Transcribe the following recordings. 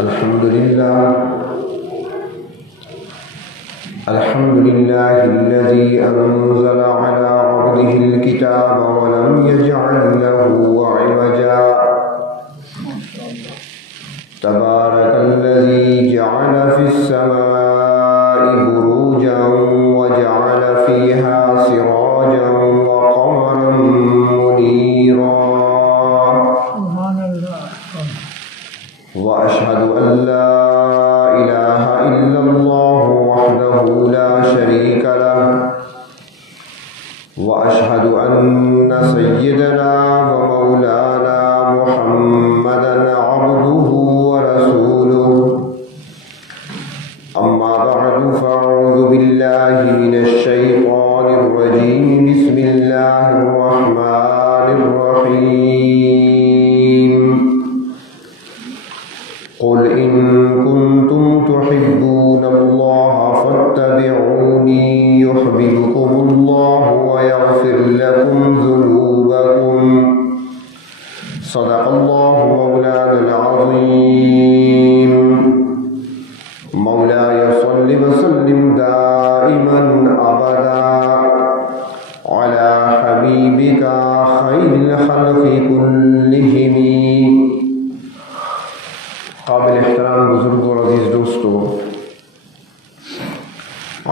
الحمد لله الذي أنزل على عبده الكتاب ولم يجعل له عوجا تبارك الذي جعل في السماء بروجا وجعل فيها سراجا وقمرا منيرا وأشهد أن لا إله إلا الله وحده لا شريك له وأشهد أن سيدنا ومولانا محمدا عبده ورسوله أما بعد فأعوذ بالله من الشيطان الرجيم بسم الله الرحمن الرحيم قل إن كنتم تحبون الله فاتبعوني يحببكم الله ويغفر لكم ذنوبكم صدق الله مولانا العظيم مولاي صل وسلم دائما أبدا على حبيبك خير الخلق كلهم. قابل احترام بزرگوں اور عزیز دوستوں،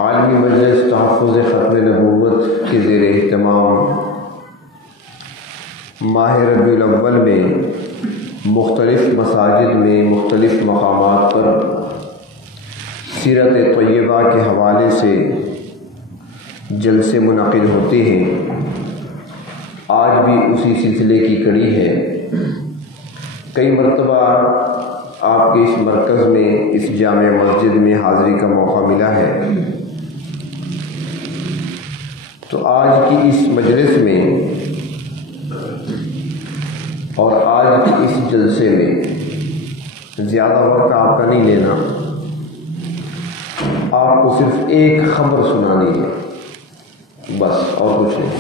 عالمی مجلس تحفظ ختم نبوت کے زیر اہتمام ماہ ربیع الاول میں مختلف مساجد میں مختلف مقامات پر سیرت طیبہ کے حوالے سے جلسے منعقد ہوتے ہیں. آج بھی اسی سلسلے کی کڑی ہے. کئی مرتبہ آپ کے اس مرکز میں، اس جامع مسجد میں حاضری کا موقع ملا ہے، تو آج کی اس مجلس میں اور آج کے اس جلسے میں زیادہ وقت آپ کا نہیں لینا. آپ کو صرف ایک خبر سنانی ہے، بس، اور کچھ نہیں.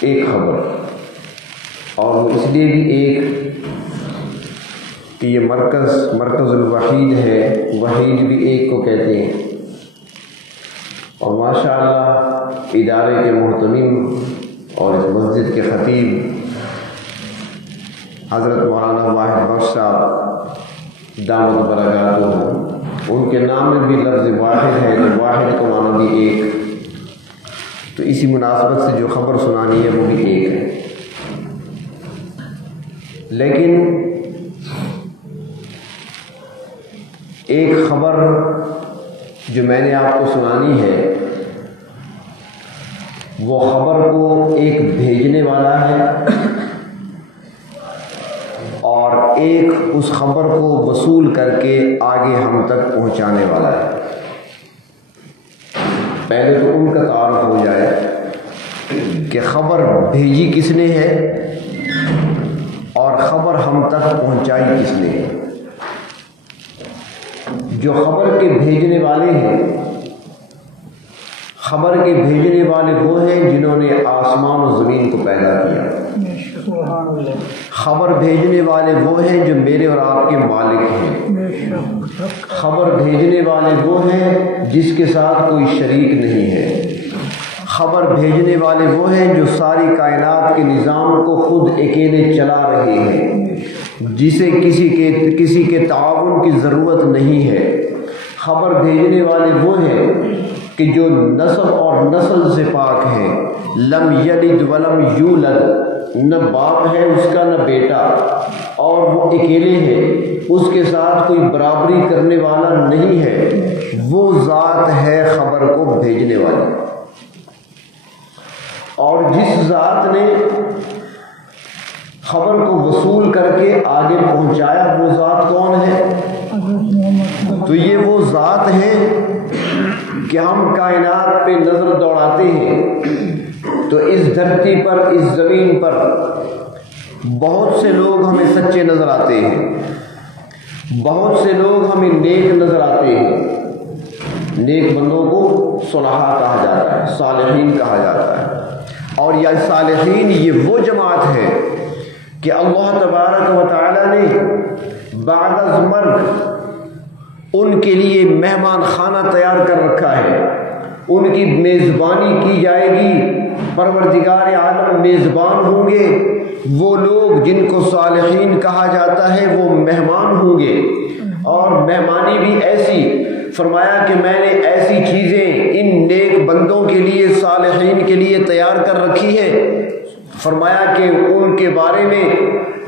ایک خبر، اور وہ اس لیے بھی ایک کہ یہ مرکز الوحید ہے. وحید بھی ایک کو کہتے ہیں. اور ماشاءاللہ ادارے کے محتمم اور اس مسجد کے خطیب حضرت مولانا واحد بخش صاحب دامت برکاتہ، ان کے نام میں بھی لفظ واحد ہے، تو واحد کا معنی بھی ایک. تو اسی مناسبت سے جو خبر سنانی ہے وہ بھی ایک ہے. لیکن ایک خبر جو میں نے آپ کو سنانی ہے، وہ خبر کو ایک بھیجنے والا ہے اور ایک اس خبر کو وصول کر کے آگے ہم تک پہنچانے والا ہے. پہلے تو ان کا تعارف ہو جائے کہ خبر بھیجی کس نے ہے اور خبر ہم تک پہنچائی کس نے ہے. جو خبر کے بھیجنے والے ہیں، خبر کے بھیجنے والے وہ ہیں جنہوں نے آسمان و زمین کو پیدا کیا. خبر بھیجنے والے وہ ہیں جو میرے اور آپ کے مالک ہیں. خبر بھیجنے والے وہ ہیں جس کے ساتھ کوئی شریک نہیں ہے. خبر بھیجنے والے وہ ہیں جو ساری کائنات کے نظام کو خود اکیلے چلا رہے ہیں، جسے کسی کے تعاون کی ضرورت نہیں ہے. خبر بھیجنے والے وہ ہیں کہ جو نسب اور نسل سے پاک ہیں. لم یلد ولم یولد، نہ باپ ہے اس کا نہ بیٹا، اور وہ اکیلے ہیں، اس کے ساتھ کوئی برابری کرنے والا نہیں ہے. وہ ذات ہے خبر کو بھیجنے والی. اور جس ذات نے خبر کو وصول کر کے آگے پہنچایا، وہ ذات کون ہے؟ تو یہ وہ ذات ہے کہ ہم کائنات پہ نظر دوڑاتے ہیں تو اس دھرتی پر، اس زمین پر بہت سے لوگ ہمیں سچے نظر آتے ہیں، بہت سے لوگ ہمیں نیک نظر آتے ہیں. نیک بندوں کو صلحاء کہا جاتا ہے، صالحین کہا جاتا ہے. اور یا صالحین یہ وہ جماعت ہے کہ اللہ تبارک و تعالی نے بعد از مرگ ان کے لیے مہمان خانہ تیار کر رکھا ہے، ان کی میزبانی کی جائے گی، پروردگار عالم میزبان ہوں گے، وہ لوگ جن کو صالحین کہا جاتا ہے وہ مہمان ہوں گے، اور مہمانی بھی ایسی، فرمایا کہ میں نے ایسی چیزیں ان نیک بندوں کے لیے، صالحین کے لیے تیار کر رکھی ہے، فرمایا کہ ان کے بارے میں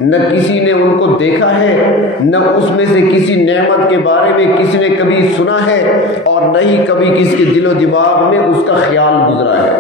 نہ کسی نے ان کو دیکھا ہے، نہ اس میں سے کسی نعمت کے بارے میں کسی نے کبھی سنا ہے، اور نہ ہی کبھی کسی کے دل و دماغ میں اس کا خیال گزرا ہے۔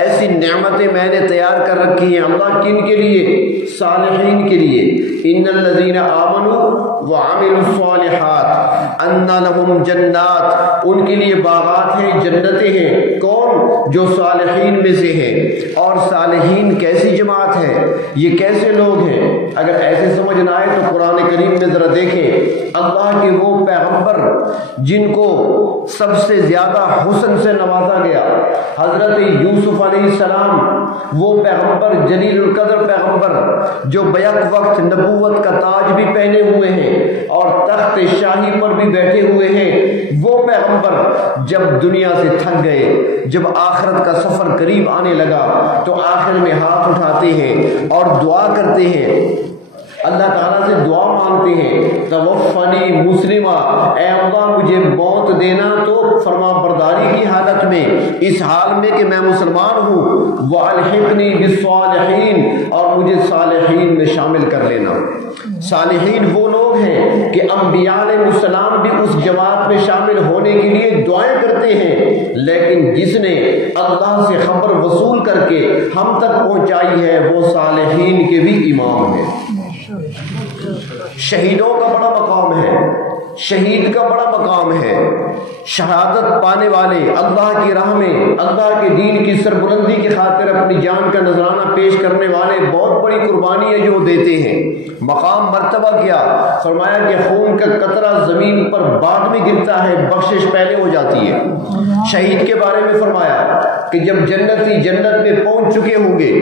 ایسی نعمتیں میں نے تیار کر رکھی ہیں، اللہ کن کے لیے؟ صالحین کے لیے۔ ان الذین آمنوا وعملوا الصالحات ان لهم جنات، ان کے لیے باغات ہیں، جنتیں ہیں، کون؟ جو صالحین میں سے ہیں۔ اور صالحین کیسی جماعت ہے، یہ کیسے لوگ ہیں؟ اگر ایسے سمجھ نہ آئے تو قرآن کریم میں ذرا دیکھیں، اللہ کے وہ پیغمبر جن کو سب سے زیادہ حسن سے نوازا گیا، حضرت یوسف علیہ السلام، وہ پیغمبر، جلیل القدر پیغمبر جو بیک وقت نبوت کا تاج بھی پہنے ہوئے ہیں اور تخت شاہی پر بھی بیٹھے ہوئے ہیں، وہ پیغمبر جب دنیا سے تھک گئے، جب آخرت کا سفر قریب آنے لگا تو آخر میں ہاتھ اٹھاتے ہیں اور دعا کرتے ہیں، اللہ تعالیٰ سے دعا مانگتے ہیں، توفنی مسلمہ، اے اللہ مجھے موت دینا تو فرما برداری کی حالت میں، اس حال میں کہ میں مسلمان ہوں، والحقنی بالصالحین، اور مجھے صالحین میں شامل کر لینا۔ صالحین وہ لوگ ہیں کہ انبیاء علیہ السلام بھی اس جماعت میں شامل ہونے کے لیے دعائیں کرتے ہیں، لیکن جس نے اللہ سے خبر وصول کر کے ہم تک پہنچائی ہے وہ صالحین کے بھی امام ہیں۔ شہیدوں کا بڑا مقام ہے، شہید کا بڑا مقام ہے، شہادت پانے والے اللہ کی راہ میں اللہ کے دین کی سربلندی کی خاطر اپنی جان کا نذرانہ پیش کرنے والے بہت بڑی قربانی ہے جو دیتے ہیں۔ مقام مرتبہ کیا؟ فرمایا کہ خون کا قطرہ زمین پر بعد میں گرتا ہے، بخشش پہلے ہو جاتی ہے۔ شہید کے بارے میں فرمایا کہ جب جنتی جنت میں پہنچ چکے ہوں گے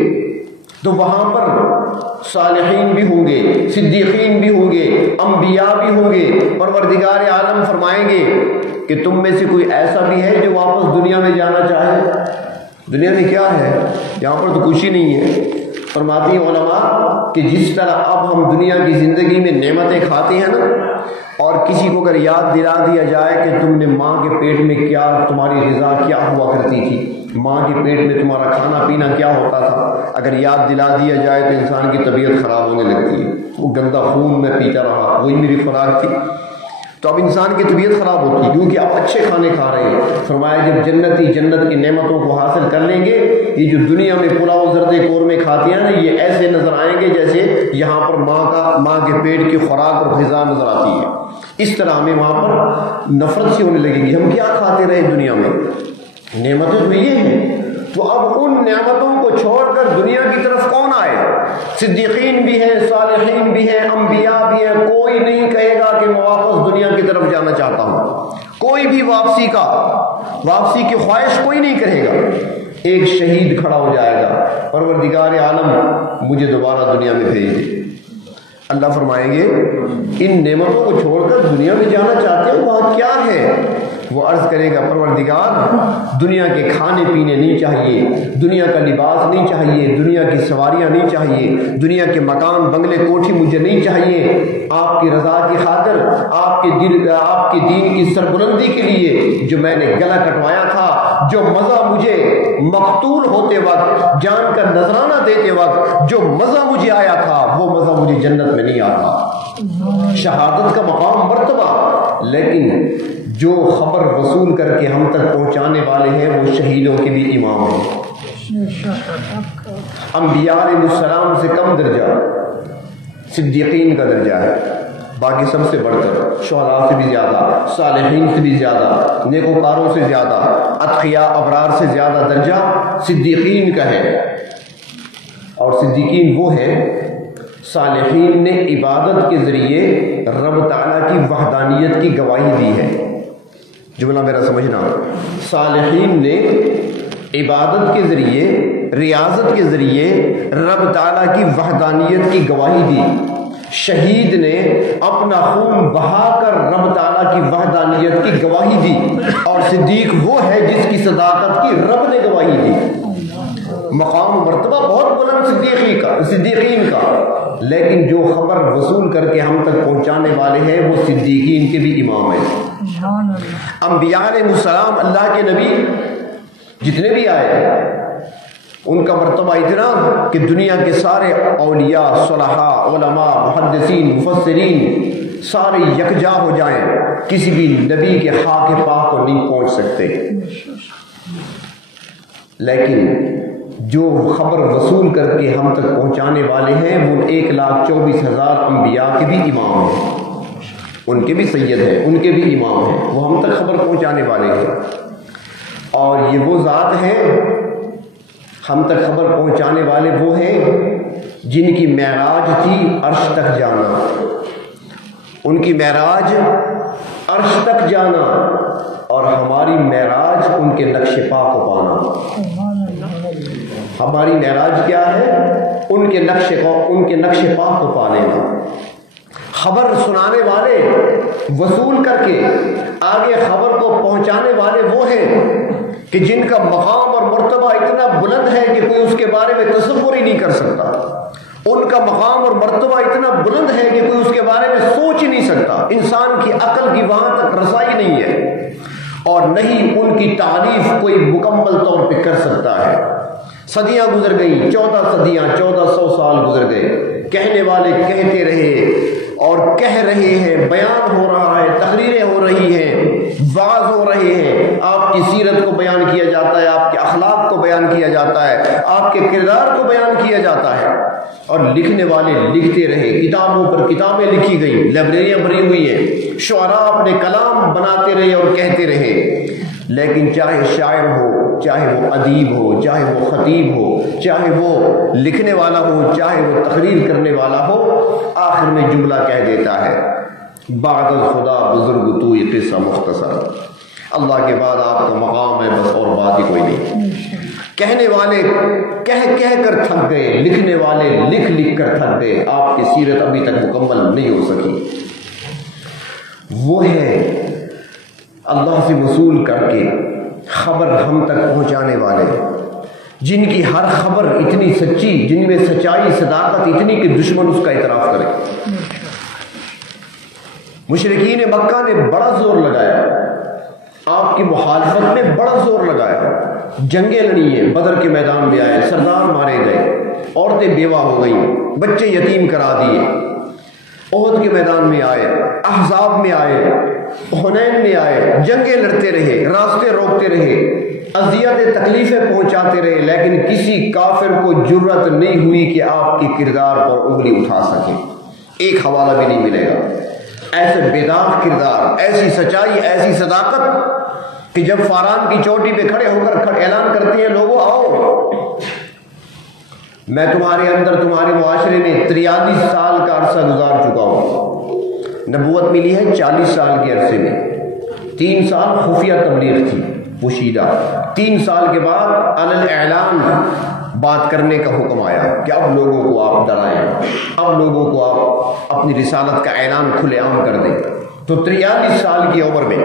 تو وہاں پر صالحین بھی ہوں گے، صدیقین بھی ہوں گے، انبیاء بھی ہوں گے۔ پروردگار عالم فرمائیں گے کہ تم میں سے کوئی ایسا بھی ہے جو واپس دنیا میں جانا چاہے؟ دنیا میں کیا ہے؟ یہاں پر تو کچھ ہی نہیں ہے۔ فرماتی ہیں علماء کہ جس طرح اب ہم دنیا کی زندگی میں نعمتیں کھاتے ہیں نا، اور کسی کو اگر یاد دلا دیا جائے کہ تم نے ماں کے پیٹ میں کیا، تمہاری غذا کیا ہوا کرتی تھی، ماں کے پیٹ میں تمہارا کھانا پینا کیا ہوتا تھا، اگر یاد دلا دیا جائے تو انسان کی طبیعت خراب ہونے لگتی ہے۔ وہ گندا خون میں پیتا رہا، وہی میری خوراک تھی، تو اب انسان کی طبیعت خراب ہوتی ہے کیونکہ آپ اچھے کھانے کھا رہے ہیں۔ فرمایا جب جنتی جنت کی نعمتوں کو حاصل کر لیں گے، یہ جو دنیا میں پلاؤ زردے قورمے کھاتے ہیں نا، یہ ایسے نظر آئیں گے جیسے یہاں پر ماں کے پیٹ کی خوراک اور غذا نظر آتی ہے۔ اس طرح ہمیں وہاں پر نفرت سی ہونے لگے گی، ہم کیا کھاتے رہے دنیا میں، نعمتیں تو یہ ہیں۔ تو اب ان نعمتوں کو چھوڑ کر دنیا کی طرف کون آئے؟ صدیقین بھی ہیں، صالحین بھی ہیں، انبیاء بھی ہیں۔ کوئی نہیں کہے گا کہ میں واپس دنیا کی طرف جانا چاہتا ہوں، کوئی بھی واپسی کی خواہش کوئی نہیں کرے گا۔ ایک شہید کھڑا ہو جائے گا، پروردگار عالم مجھے دوبارہ دنیا میں بھیج دے۔ اللہ فرمائیں گے ان نعمتوں کو چھوڑ کر دنیا میں جانا چاہتے ہو، وہاں کیا ہے؟ وہ عرض کرے گا پروردگار دنیا کے کھانے پینے نہیں چاہیے، دنیا کا لباس نہیں چاہیے، دنیا کی سواریاں نہیں چاہیے، دنیا کے مکان بنگلے کوٹھی مجھے نہیں چاہیے۔ آپ کی رضا کی خاطر، آپ کے دین کی سربلندی کے لیے جو میں نے گلا کٹوایا تھا، جو مزہ مجھے مقتول ہوتے وقت جان کا نذرانہ دیتے وقت جو مزہ مجھے آیا تھا، وہ مزہ مجھے جنت میں نہیں آتا۔ شہادت کا مقام مرتبہ، لیکن جو خبر وصول کر کے ہم تک پہنچانے والے ہیں وہ شہیدوں کے بھی امام ہیں۔ انبیاء علیہ السلام سے کم درجہ صدیقین کا درجہ ہے، باقی سب سے بڑھ کر شہداء سے بھی زیادہ، صالحین سے بھی زیادہ، نیکوکاروں سے زیادہ، اتقیاء ابرار سے زیادہ درجہ صدیقین کا ہے۔ اور صدیقین وہ ہیں، صالحین نے عبادت کے ذریعے رب تعالیٰ کی وحدانیت کی گواہی دی ہے۔ جملہ میرا سمجھنا، صالحین نے عبادت کے ذریعے ریاضت کے ذریعے رب تعالیٰ کی وحدانیت کی گواہی دی، شہید نے اپنا خون بہا کر رب تعالیٰ کی وحدانیت کی گواہی دی، اور صدیق وہ ہے جس کی صداقت کی رب نے گواہی دی۔ مقام و مرتبہ بہت بلند صدیقین کا، لیکن جو خبر وصول کر کے ہم تک پہنچانے والے ہیں وہ صدیقین کے بھی امام ہیں۔ انبیاء علیہ السلام، اللہ کے نبی جتنے بھی آئے، ان کا مرتبہ اتنا کہ دنیا کے سارے اولیاء، صلحاء، علماء، محدثین، مفسرین سارے یکجا ہو جائیں، کسی بھی نبی کے خاک پاک کو نہیں پہنچ سکتے، لیکن جو خبر وصول کر کے ہم تک پہنچانے والے ہیں وہ 1,24,000 انبیاء کے بھی امام ہیں، ان کے بھی سید ہیں، ان کے بھی امام ہیں، وہ ہم تک خبر پہنچانے والے ہیں۔ اور یہ وہ ذات ہیں، ہم تک خبر پہنچانے والے وہ ہیں جن کی معراج تھی عرش تک جانا، ان کی معراج عرش تک جانا، اور ہماری معراج ان کے نقش پا کو پانا۔ ہماری معراج کیا ہے؟ ان کے نقش پا کو پانے کا۔ خبر سنانے والے، وصول کر کے آگے خبر کو پہنچانے والے وہ ہیں کہ جن کا مقام اور مرتبہ اتنا بلند ہے کہ کوئی اس کے بارے میں تصور ہی نہیں کر سکتا، ان کا مقام اور مرتبہ اتنا بلند ہے کہ کوئی اس کے بارے میں سوچ ہی نہیں سکتا، انسان کی عقل کی وہاں تک رسائی نہیں ہے، اور نہیں ان کی تعریف کوئی مکمل طور پہ کر سکتا ہے۔ صدیاں گزر گئیں، 1400 سال گزر گئے، کہنے والے کہتے رہے اور کہہ رہے ہیں، بیان ہو رہا ہے، تقریریں ہو رہی ہیں، واعظ ہو رہے ہیں، آپ کی سیرت کو بیان کیا جاتا ہے، آپ کے اخلاق کو بیان کیا جاتا ہے، آپ کے کردار کو بیان کیا جاتا ہے، اور لکھنے والے لکھتے رہے، کتابوں پر کتابیں لکھی گئیں، لائبریریاں بھری ہوئی ہیں، شعراء اپنے کلام بناتے رہے اور کہتے رہے، لیکن چاہے شاعر ہو، چاہے وہ ادیب ہو، چاہے وہ خطیب ہو، چاہے وہ لکھنے والا ہو، چاہے وہ تقریر کرنے والا ہو، آخر میں جملہ کہہ دیتا ہے، بعد الخدا بزرگ تو یہ قصہ مختصر، اللہ کے بعد آپ کا مقام ہے بس، اور بات ہی کوئی نہیں۔ کہنے والے کہہ کر تھک گئے، لکھنے والے لکھ کر تھک گئے، آپ کی سیرت ابھی تک مکمل نہیں ہو سکی۔ وہ ہے اللہ سے وصول کر کے خبر ہم تک پہنچانے والے، جن کی ہر خبر اتنی سچی، جن میں سچائی، صداقت اتنی کہ دشمن اس کا اعتراف کرے۔ مشرکین مکہ نے بڑا زور لگایا، آپ کی مخالفت میں بڑا زور لگایا، جنگیں لڑی ہیں، بدر کے میدان میں آئے، سردار مارے گئے، عورتیں بیوہ ہو گئیں، بچے یتیم کرا دیے، احد کے میدان میں آئے، احزاب میں آئے، حنین میں آئے، جنگیں لڑتے رہے، راستے روکتے رہے، اذیتیں تکلیفیں پہنچاتے رہے، لیکن کسی کافر کو جرأت نہیں ہوئی کہ آپ کی کردار پر انگلی اٹھا سکے، ایک حوالہ بھی نہیں ملے گا۔ ایسے بیدار کردار، ایسی سچائی، ایسی صداقت کہ جب فاران کی چوٹی پہ کھڑے ہو کر اعلان کرتے ہیں، لوگوں آؤ، میں تمہارے اندر، تمہارے معاشرے میں 43 سال کا عرصہ گزار چکا ہوں، نبوت ملی ہے 40 سال کے عرصے میں، 3 سال خفیہ تبلیغ تھی پوشیدہ، 3 سال کے بعد علی اعلان بات کرنے کا حکم آیا کہ اب لوگوں کو آپ ڈرائیں، اب لوگوں کو آپ اپنی رسالت کا اعلان کھلے عام کر دیں۔ تو 43 سال کی عمر میں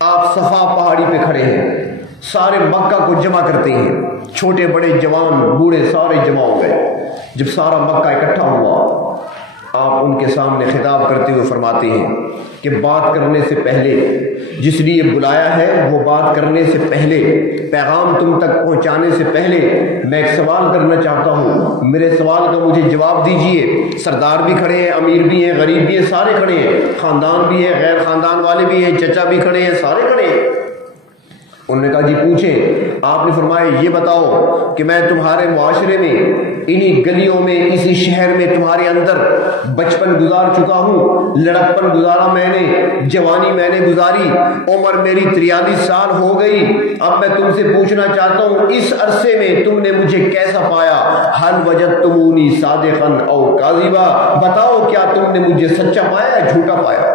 آپ صفا پہاڑی پہ کھڑے ہیں، سارے مکہ کو جمع کرتے ہیں، چھوٹے بڑے جوان بوڑھے سارے جمع ہو گئے۔ جب سارا مکہ اکٹھا ہوا، آپ ان کے سامنے خطاب کرتے ہوئے فرماتے ہیں کہ بات کرنے سے پہلے، جس لیے بلایا ہے وہ بات کرنے سے پہلے، پیغام تم تک پہنچانے سے پہلے میں ایک سوال کرنا چاہتا ہوں، میرے سوال کا مجھے جواب دیجئے۔ سردار بھی کھڑے ہیں، امیر بھی ہیں، غریب بھی ہیں، سارے کھڑے ہیں، خاندان بھی ہے، غیر خاندان والے بھی ہیں، چچا بھی کھڑے ہیں، سارے کھڑے ہیں۔ انہوں نے کہا جی پوچھیں۔ آپ نے فرمایا یہ بتاؤ کہ میں تمہارے معاشرے میں، انہی گلیوں میں، اسی شہر میں تمہارے اندر بچپن گزار چکا ہوں، لڑکپن گزارا میں نے، جوانی میں نے گزاری، عمر میری 43 سال ہو گئی۔ اب میں تم سے پوچھنا چاہتا ہوں، اس عرصے میں تم نے مجھے کیسا پایا؟ حل وجدتمونی صادقا او کاذبا، بتاؤ کیا تم نے مجھے سچا پایا یا جھوٹا پایا؟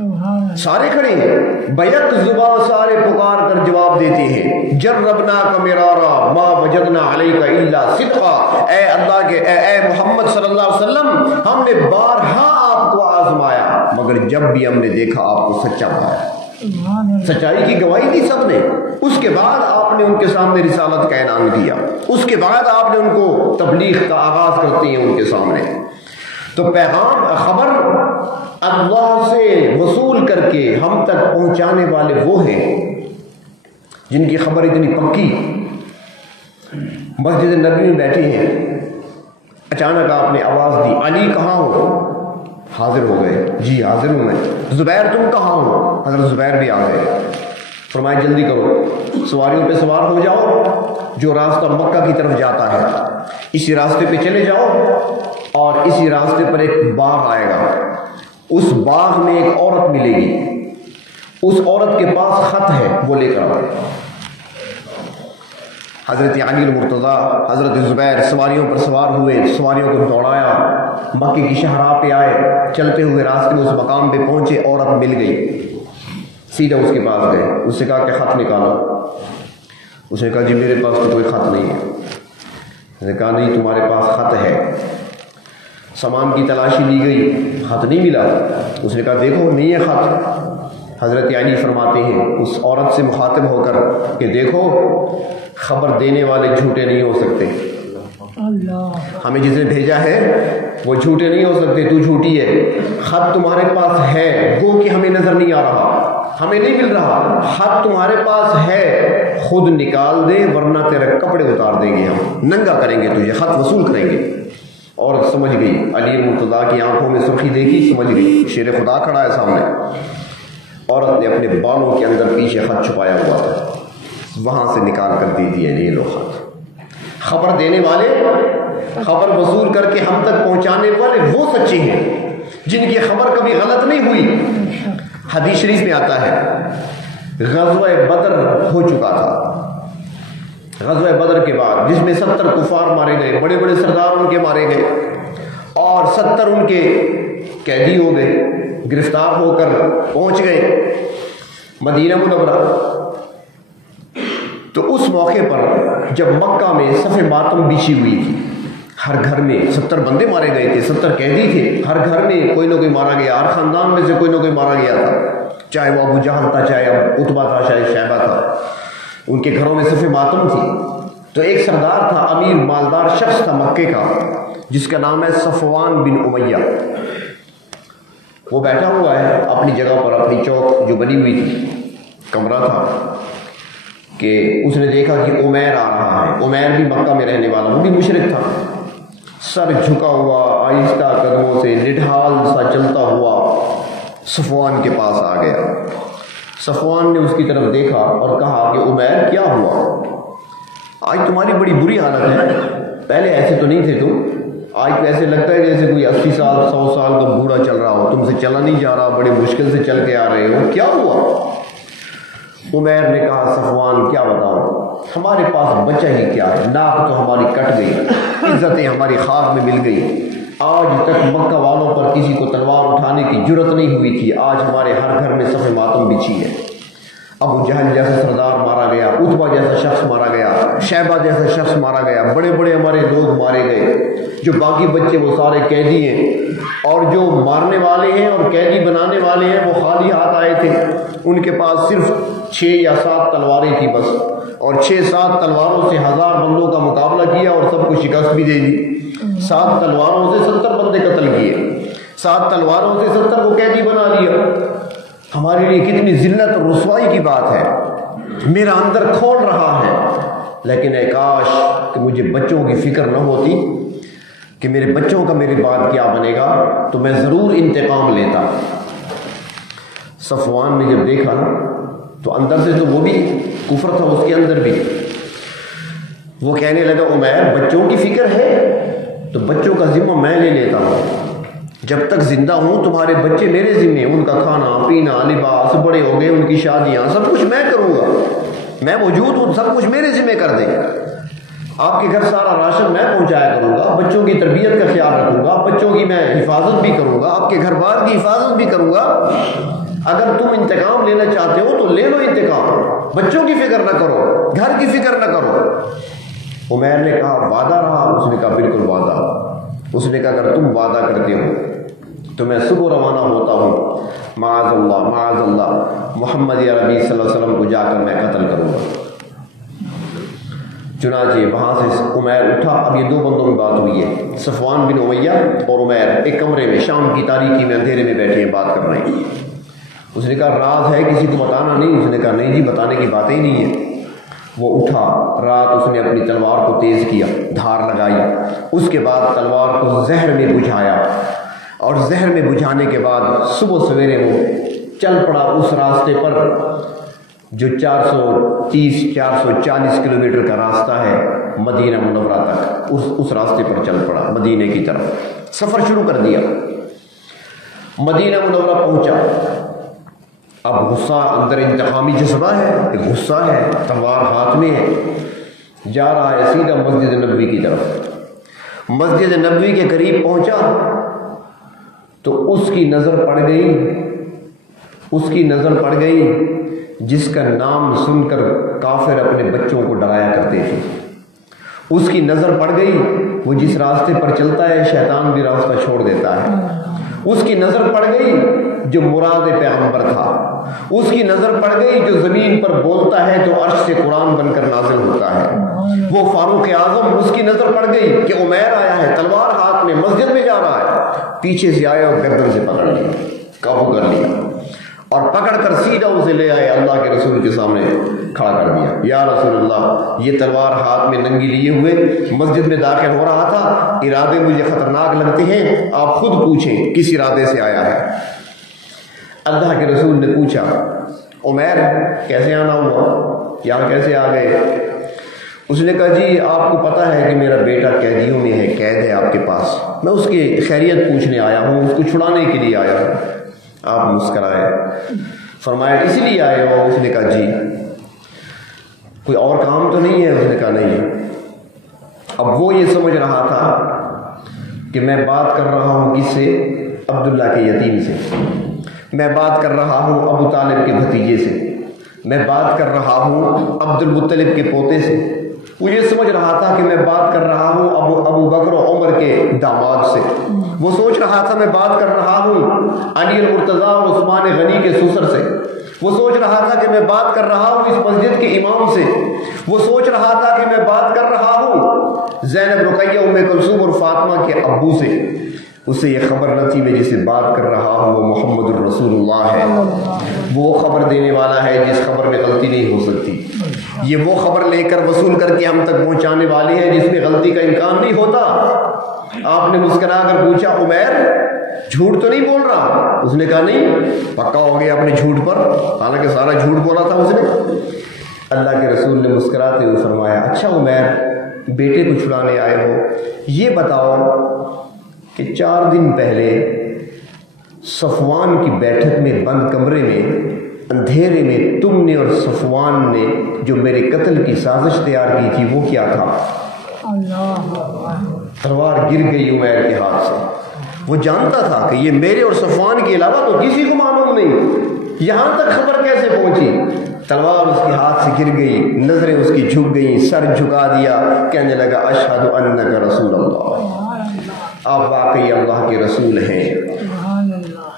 سارے کھڑے ہیں، بیک زبان سارے پکار کر جواب دیتے ہیں، جربنا کا مرارا ما وجدنا علیک الا صدقا، اے اللہ کے اے محمد صلی اللہ علیہ وسلم، ہم نے بارہا آپ کو آزمایا مگر جب بھی ہم نے دیکھا آپ کو سچا پایا۔ سچائی کی گواہی دی سب نے۔ اس کے بعد آپ نے ان کے سامنے رسالت کا اعلان کیا، اس کے بعد آپ نے ان کو تبلیغ کا آغاز کرتے ہیں ان کے سامنے۔ تو پیغام خبر اللہ سے وصول کر کے ہم تک پہنچانے والے وہ ہیں جن کی خبر اتنی پکی۔ مسجد نبی میں بیٹھے ہیں، اچانک آپ نے آواز دی، علی کہاں ہو؟ حاضر ہو گئے، جی حاضر ہوں میں۔ زبیر تم کہاں ہو؟ حضرت زبیر بھی آ گئے۔ فرمایا جلدی کرو، سواریوں پہ سوار ہو جاؤ، جو راستہ مکہ کی طرف جاتا ہے اسی راستے پہ چلے جاؤ، اور اسی راستے پر ایک باغ آئے گا، اس باغ میں ایک عورت ملے گی، اس عورت کے پاس خط ہے، وہ لے کر آئے۔ حضرت علی المرتضیٰ، حضرت زبیر سواریوں پر سوار ہوئے، سواریوں کو دوڑایا، مکے کی شاہراہ پہ آئے، چلتے ہوئے راستے میں اس مقام پہ پہنچے، عورت مل گئی، سیدھا اس کے پاس گئے، اس سے کہا کہ خط نکالو۔ اس نے کہا جی میرے پاس تو کوئی خط نہیں ہے۔ اس نے کہا نہیں تمہارے پاس خط ہے۔ سامان کی تلاشی لی گئی، خط نہیں ملا۔ اس نے کہا دیکھو نہیں ہے خط۔ حضرت علی فرماتے ہیں اس عورت سے مخاطب ہو کر کہ دیکھو خبر دینے والے جھوٹے نہیں ہو سکتے، ہمیں جس نے بھیجا ہے وہ جھوٹے نہیں ہو سکتے، تو جھوٹی ہے۔ خط تمہارے پاس ہے، گو کہ ہمیں نظر نہیں آ رہا، ہمیں نہیں مل رہا، خط تمہارے پاس ہے، خود نکال دے ورنہ تیرے کپڑے اتار دیں گے، ہم ننگا کریں گے تجھے، خط وصول کریں گے۔ اور سمجھ گئی، علی مرتضیٰ کی آنکھوں میں سرخی دیکھی، سمجھ گئی شیر خدا کھڑا ہے سامنے۔ عورت نے اپنے بالوں کے اندر پیچھے خط چھپایا ہوا تھا، وہاں سے نکال کر دے دیا یہ لو خط۔ خبر دینے والے، خبر وصول کر کے ہم تک پہنچانے والے وہ سچے ہیں جن کی خبر کبھی غلط نہیں ہوئی۔ حدیث شریف میں آتا ہے غزوہ بدر ہو چکا تھا، غزوہ بدر کے بعد جس میں 70 کفار مارے گئے، بڑے بڑے سردار ان کے مارے گئے، اور 70 ان کے قیدی ہو گئے، گرفتار ہو کر پہنچ گئے مدینہ منورہ۔ تو اس موقع پر جب مکہ میں صف ماتم بچھی ہوئی تھی، ہر گھر میں 70 بندے مارے گئے تھے، 70 قیدی تھے، ہر گھر میں کوئی نہ کوئی مارا گیا، ہر خاندان میں سے کوئی نہ کوئی مارا گیا تھا، چاہے وہ ابو جہل تھا، چاہے عتبہ تھا، چاہے شیبہ تھا، ان کے گھروں میں صف ماتم تھی۔ تو ایک سردار تھا، امیر مالدار شخص تھا مکے کا، جس کا نام ہے صفوان بن امیہ۔ وہ بیٹھا ہوا ہے اپنی جگہ پر، اپنی چوک جو بنی ہوئی تھی، کمرہ تھا، کہ اس نے دیکھا کہ عمیر آ رہا ہے۔ عمیر بھی مکہ میں رہنے والا، وہ بھی مشرک تھا، سر جھکا ہوا، آہستہ قدموں سے نڈھال سا چلتا ہوا صفوان کے پاس آ گیا۔ صفوان نے اس کی طرف دیکھا اور کہا کہ عمیر کیا ہوا؟ آج تمہاری بڑی بری حالت ہے، پہلے ایسے تو نہیں تھے تم، آج تو ایسے لگتا ہے جیسے کوئی 80 سال 100 سال کا بوڑھا چل رہا ہو، تم سے چلا نہیں جا رہا، بڑی مشکل سے چل کے آ رہے ہو، کیا ہوا؟ عمیر نے کہا صفوان کیا بتاؤ، ہمارے پاس بچہ ہی کیا ہے، ناک تو ہماری کٹ گئی، عزتیں ہماری خاک میں مل گئی، آج تک مکہ والوں پر کسی کو تلوار اٹھانے کی جرت نہیں ہوئی تھی، آج ہمارے ہر گھر میں صف ماتم بچھی ہے۔ ابو جہل جیسا سردار مارا گیا، عتبہ جیسا شخص مارا گیا، شیبہ جیسا شخص مارا گیا، بڑے بڑے ہمارے لوگ مارے گئے، جو باقی بچے وہ سارے قیدی ہیں، اور جو مارنے والے ہیں اور قیدی بنانے والے ہیں وہ خالی ہاتھ آئے تھے، ان کے پاس صرف 6 یا 7 تلواریں تھیں بس، اور 6-7 تلواروں سے 1000 بندوں کا مقابلہ کیا اور سب کو شکست بھی دے دی۔ 7 تلواروں سے 70 بندے قتل کیے، 7 تلواروں سے 70 کو قیدی بنا دیا۔ ہمارے لیے کتنی ذلت اور رسوائی کی بات ہے، میرا اندر کھول رہا ہے، لیکن اے کاش کہ مجھے بچوں کی فکر نہ ہوتی کہ میرے بچوں کا میرے بعد کیا بنے گا، تو میں ضرور انتقام لیتا۔ صفوان نے جب دیکھا نا تو اندر سے تو وہ بھی کفر تھا، اس کے اندر بھی وہ کہنے لگا عمیر بچوں کی فکر ہے تو بچوں کا ذمہ میں لے لیتا ہوں، جب تک زندہ ہوں تمہارے بچے میرے ذمے، ان کا کھانا پینا لباس، بڑے ہو گئے ان کی شادیاں، سب کچھ میں کروں گا، میں موجود ہوں، سب کچھ میرے ذمے کر دیں، آپ کے گھر سارا راشن میں پہنچایا کروں گا، بچوں کی تربیت کا خیال رکھوں گا، بچوں کی میں حفاظت بھی کروں گا، آپ کے گھر بار کی حفاظت بھی کروں گا۔ اگر تم انتقام لینا چاہتے ہو تو لے لو انتقام، بچوں کی فکر نہ کرو، گھر کی فکر نہ کرو۔ عمیر نے کہا وعدہ رہا؟ اس نے کہا بالکل وعدہ۔ اس نے کہا اگر تم وعدہ کرتے ہو تو میں صبح روانہ ہوتا ہوں، معاذ اللہ محمد عربی صلی اللہ علیہ وسلم کو جا کر میں قتل کروں گا۔ چنانچہ وہاں سے عمیر اٹھا۔ اب یہ دو بندوں میں بات ہوئی ہے، صفوان بن امیہ اور عمیر ایک کمرے میں شام کی تاریکی میں اندھیرے میں بیٹھے ہیں، بات کر رہے ہیں۔ اس نے کہا راز ہے کسی کو بتانا نہیں؟ اس نے کہا نہیں جی بتانے کی باتیں ہی نہیں ہے۔ وہ اٹھا، رات اس نے اپنی تلوار کو تیز کیا، دھار لگائی، اس کے بعد تلوار کو زہر میں بجھایا، اور زہر میں بجھانے کے بعد صبح سویرے وہ چل پڑا اس راستے پر جو 440 کلومیٹر کا راستہ ہے مدینہ منورہ تک، اس راستے پر چل پڑا مدینے کی طرف، سفر شروع کر دیا۔ مدینہ منورہ پہنچا، اب غصہ اندر انتقامی جذبہ ہے، غصہ ہے، تلوار ہاتھ میں ہے، جا رہا ہے سیدھا مسجد نبوی کی طرف۔ مسجد نبوی کے قریب پہنچا تو اس کی نظر پڑ گئی جس کا نام سن کر کافر اپنے بچوں کو ڈرایا کرتے تھے۔ اس کی نظر پڑ گئی، وہ جس راستے پر چلتا ہے شیطان بھی راستہ چھوڑ دیتا ہے۔ اس کی نظر پڑ گئی جو مراد پیغمبر تھا، اس کی نظر پڑ گئی جو زمین پر بولتا ہے تو عرش سے قرآن بن کر نازل ہوتا ہے، وہ فاروق اعظم۔ اس کی نظر پڑ گئی کہ عمیر آیا ہے، تلوار ہاتھ میں، مسجد میں جا رہا ہے، پیچھے سے آیا اور گردن سے پکڑ لیا، قابو کر لیا، اور پکڑ کر سیدھا اسے لے آئے، اللہ کے رسول کے سامنے کھڑا کر دیا۔ یا رسول اللہ، یہ تلوار ہاتھ میں ننگی لیے ہوئے مسجد میں داخل ہو رہا تھا، ارادے مجھے خطرناک لگتے ہیں، آپ خود پوچھیں کس ارادے سے آیا ہے۔ اللہ کے رسول نے پوچھا عمیر کیسے آنا ہوا، یہاں کیسے آ گئے؟ اس نے کہا جی آپ کو پتہ ہے کہ میرا بیٹا قیدیوں میں ہے، قید ہے آپ کے پاس، میں اس کی خیریت پوچھنے آیا ہوں، اس کو چھڑانے کے لیے آیا ہوں۔ آپ مسکرائے، فرمایا اسی لیے آئے ہو؟ اس نے کہا جی۔ کوئی اور کام تو نہیں ہے؟ اس نے کہا نہیں۔ اب وہ یہ سمجھ رہا تھا کہ میں بات کر رہا ہوں کس سے؟ عبداللہ کے یتیم سے، میں بات کر رہا ہوں ابو طالب کے بھتیجے سے، میں بات کر رہا ہوں عبد المطلب کے پوتے سے۔ وہ یہ سمجھ رہا تھا کہ میں بات کر رہا ہوں ابو بکر و عمر کے داماد سے، وہ سوچ رہا تھا میں بات کر رہا ہوں علی المرتضیٰ اور عثمان غنی کے سسر سے، وہ سوچ رہا تھا کہ میں بات کر رہا ہوں اس مسجد کے امام سے، وہ سوچ رہا تھا کہ میں بات کر رہا ہوں زینب، رقیہ، ام کلثوم اور فاطمہ کے ابو سے۔ اسے یہ خبر نہ تھی میں جسے بات کر رہا ہوں وہ محمد الرسول اللہ ہے، وہ خبر دینے والا ہے جس خبر میں غلطی نہیں ہو سکتی، یہ وہ خبر لے کر وصول کر کے ہم تک پہنچانے والی ہے جس میں غلطی کا امکان نہیں ہوتا۔ آپ نے مسکرا کر پوچھا عمیر جھوٹ تو نہیں بول رہا؟ اس نے کہا نہیں، پکا ہو گیا اپنے جھوٹ پر، حالانکہ سارا جھوٹ بولا تھا اس نے۔ اللہ کے رسول نے مسکراتے ہوئے فرمایا اچھا عمیر بیٹے کو چھڑانے آئے ہو، یہ بتاؤ کہ 4 دن پہلے صفوان کی بیٹھک میں بند کمرے میں اندھیرے میں تم نے اور صفوان نے جو میرے قتل کی سازش تیار کی تھی وہ کیا تھا؟ تلوار گر گئی عمیر کے ہاتھ سے، وہ جانتا تھا کہ یہ میرے اور صفوان کے علاوہ تو کسی کو معلوم نہیں، یہاں تک خبر کیسے پہنچی؟ تلوار اس کے ہاتھ سے گر گئی، نظریں اس کی جھک گئیں، سر جھکا دیا، کہنے لگا اشہد انک رسول اللہ، آپ واقعی اللہ کے رسول ہیں۔